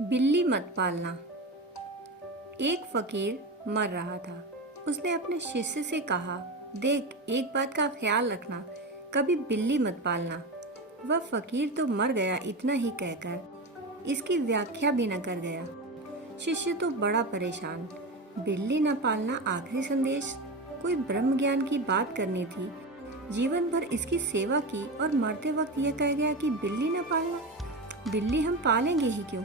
बिल्ली मत पालना। एक फकीर मर रहा था। उसने अपने शिष्य से कहा, देख, एक बात का ख्याल रखना, कभी बिल्ली मत पालना। वह फकीर तो मर गया, इतना ही कहकर इसकी व्याख्या भी न कर गया। शिष्य तो बड़ा परेशान। बिल्ली न पालना आखिरी संदेश? कोई ब्रह्म ज्ञान की बात करनी थी। जीवन भर इसकी सेवा की और मरते वक्त यह कह गया कि बिल्ली न पालना। बिल्ली हम पालेंगे ही क्यों?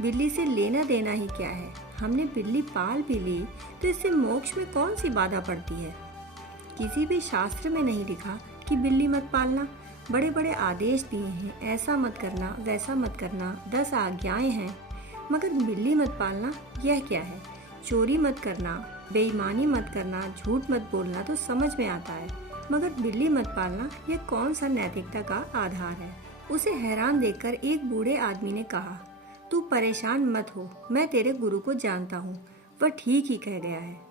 बिल्ली से लेना देना ही क्या है? हमने बिल्ली पाल भी ली तो इससे मोक्ष में कौन सी बाधा पड़ती है? किसी भी शास्त्र में नहीं लिखा कि बिल्ली मत पालना। बड़े बड़े आदेश दिए हैं, ऐसा मत करना, वैसा मत करना, 10 आज्ञाएं हैं, मगर बिल्ली मत पालना यह क्या है? चोरी मत करना, बेईमानी मत करना, झूठ मत बोलना तो समझ में आता है, मगर बिल्ली मत पालना यह कौन सा नैतिकता का आधार है? उसे हैरान देखकर एक बूढ़े आदमी ने कहा, तू परेशान मत हो, मैं तेरे गुरु को जानता हूँ, वह ठीक ही कह गया है।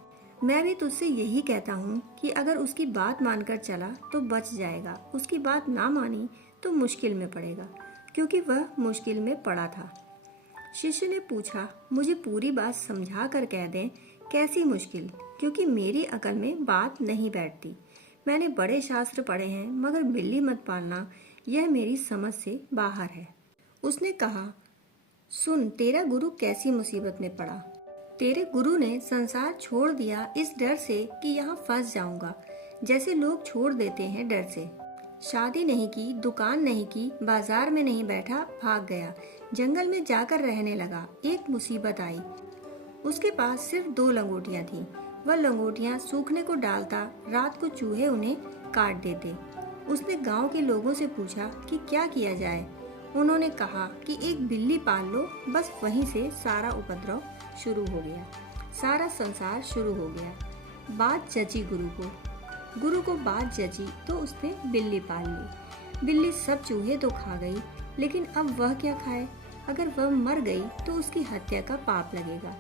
मैं भी तुझसे यही कहता हूँ कि अगर उसकी बात मानकर चला तो बच जाएगा, उसकी बात ना मानी तो मुश्किल में पड़ेगा, क्योंकि वह मुश्किल में पड़ा था। शिष्य ने पूछा, मुझे पूरी बात समझा कर कह दें, कैसी मुश्किल? क्योंकि मेरी अकल में बात नहीं बैठती। मैंने बड़े शास्त्र पढ़े हैं, मगर बिल्ली मत पालना यह मेरी समझ से बाहर है। उसने कहा, सुन, तेरा गुरु कैसी मुसीबत में पड़ा। तेरे गुरु ने संसार छोड़ दिया इस डर से कि यहाँ फंस जाऊंगा, जैसे लोग छोड़ देते हैं डर से। शादी नहीं की, दुकान नहीं की, बाजार में नहीं बैठा, भाग गया, जंगल में जाकर रहने लगा। एक मुसीबत आई, उसके पास सिर्फ 2 लंगोटियां थीं। वह लंगोटियां सूखने को डालता, रात को चूहे उन्हें काट देते। उसने गांव के लोगों से पूछा कि क्या किया जाए। उन्होंने कहा कि एक बिल्ली पाल लो, बस वहीं से सारा उपद्रव शुरू हो गया, सारा संसार शुरू हो गया। बात जची गुरु को बात जची तो उसने बिल्ली पाल ली। बिल्ली सब चूहे तो खा गई, लेकिन अब वह क्या खाए? अगर वह मर गई तो उसकी हत्या का पाप लगेगा।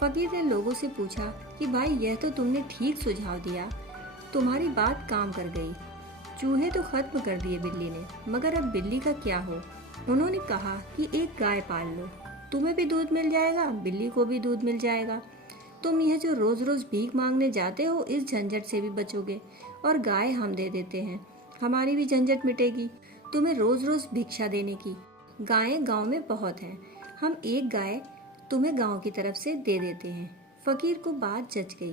फकीर ने लोगों से पूछा कि भाई, यह तो तुमने ठीक सुझाव दिया, तुम्हारी बात काम कर गई। चूहे तो खत्म कर दिए बिल्ली ने, मगर अब बिल्ली का क्या हो? उन्होंने कहा कि एक गाय पाल लो, तुम्हें भी दूध मिल जाएगा, बिल्ली को भी दूध मिल जाएगा। तुम यह जो रोज रोज भीख मांगने जाते हो, इस झंझट से भी बचोगे, और गाय हम दे देते हैं, हमारी भी झंझट मिटेगी तुम्हें रोज रोज भिक्षा देने की। गायें गांव में बहुत हैं, हम एक गाय तुम्हें गांव की तरफ से दे देते हैं। फकीर को बात जच गई।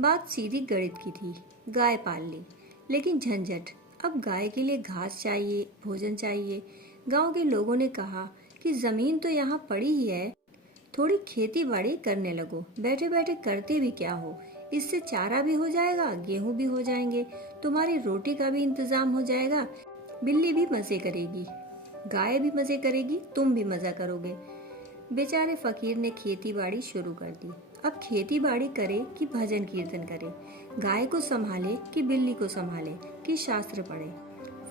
बात सीधी गणित की थी। गाय पाल ली, लेकिन झंझट। अब गाय के लिए घास चाहिए, भोजन चाहिए। गांव के लोगों ने कहा कि जमीन तो यहाँ पड़ी ही है, थोड़ी खेती बाड़ी करने लगो, बैठे बैठे करते भी क्या हो, इससे चारा भी हो जाएगा, गेहूं भी हो जाएंगे, तुम्हारी रोटी का भी इंतजाम हो जाएगा, बिल्ली भी मजे करेगी, गाय भी मजे करेगी, तुम भी मजा करोगे। बेचारे फकीर ने खेती बाड़ी शुरू कर दी। अब खेती बाड़ी करे कि भजन कीर्तन करे, गाय को संभाले कि बिल्ली को संभाले कि शास्त्र पढ़े।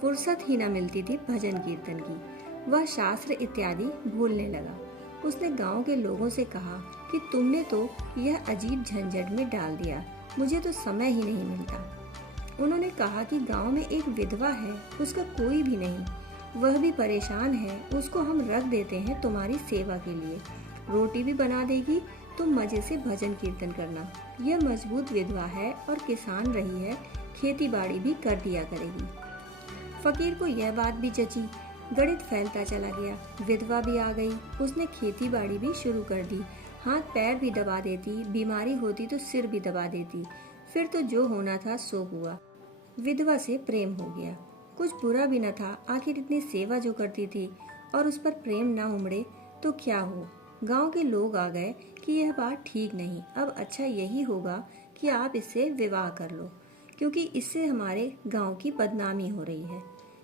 फुर्सत ही न मिलती थी भजन कीर्तन की। वह शास्त्र इत्यादि भूलने लगा। उसने गांव के लोगों से कहा कि तुमने तो यह अजीब झंझट में डाल दिया, मुझे तो समय ही नहीं मिलता। उन्होंने कहा कि गांव में एक विधवा है, उसका कोई भी नहीं, वह भी परेशान है, उसको हम रख देते हैं तुम्हारी सेवा के लिए, रोटी भी बना देगी, तुम मजे से भजन कीर्तन करना। यह मजबूत विधवा है और किसान रही है, खेती बाड़ी भी कर दिया करेगी। फकीर को यह बात भी जची। गणित फैलता चला गया, विधवा भी आ गई, उसने खेती बाड़ी भी शुरू कर दी, हाथ पैर भी दबा देती, बीमारी होती तो सिर भी दबा देती। फिर तो जो होना था सो हुआ, विधवा से प्रेम हो गया। कुछ बुरा भी न था, आखिर इतनी सेवा जो करती थी और उस पर प्रेम न उमड़े तो क्या हो। गांव के लोग आ गए कि यह बात ठीक नहीं, अब अच्छा यही होगा कि आप इससे विवाह कर लो, क्योंकि इससे हमारे गांव की बदनामी हो रही है।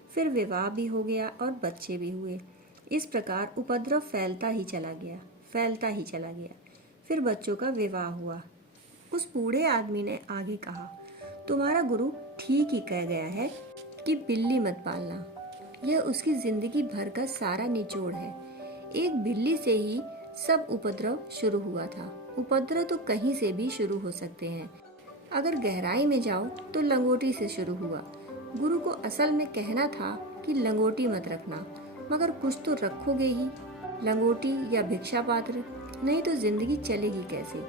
फिर विवाह भी हो गया और बच्चे भी हुए। इस प्रकार उपद्रव फैलता ही चला गया, फैलता ही चला गया। फिर बच्चों का विवाह हुआ। उस बूढ़े आदमी ने आगे कहा, तुम्हारा गुरु ठीक ही कह गया है कि बिल्ली मत पालना। यह उसकी जिंदगी भर का सारा निचोड़ है। एक बिल्ली से ही सब उपद्रव शुरू हुआ था। उपद्रव तो कहीं से भी शुरू हो सकते हैं। अगर गहराई में जाओ तो लंगोटी से शुरू हुआ। गुरु को असल में कहना था कि लंगोटी मत रखना, मगर कुछ तो रखोगे ही। लंगोटी या भिक्षा पात्र? नहीं तो जिंदगी चलेगी कैसे,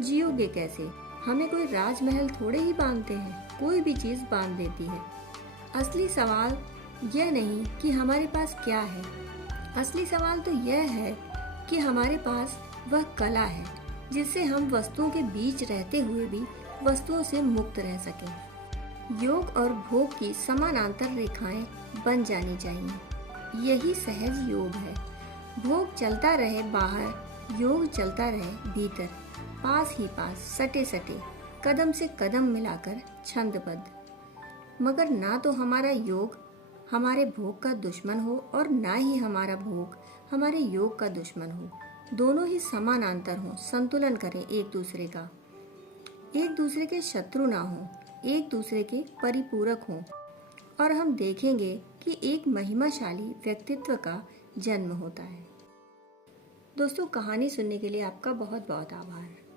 जियोगे कैसे? हमें कोई राजमहल थोड़े ही बांधते हैं, कोई भी चीज बांध देती है। असली सवाल यह नहीं कि हमारे पास क्या है, असली सवाल तो यह है कि हमारे पास वह कला है जिससे हम वस्तुओं के बीच रहते हुए भी वस्तुओं से मुक्त रह सकें। योग और भोग की समानांतर रेखाएं बन जानी चाहिए, यही सहज योग है। भोग चलता रहे बाहर, योग चलता रहे भीतर, पास ही पास, सटे सटे, कदम से कदम मिलाकर छंदबद्ध। मगर ना तो हमारा योग हमारे भोग का दुश्मन हो और ना ही हमारा भोग हमारे योग का दुश्मन हो। दोनों ही समानांतर हों, संतुलन करें एक दूसरे का, एक दूसरे के शत्रु ना हों, एक दूसरे के परिपूरक हों, और हम देखेंगे कि एक महिमाशाली व्यक्तित्व का जन्म होता है। दोस्तों, कहानी सुनने के लिए आपका बहुत बहुत आभार।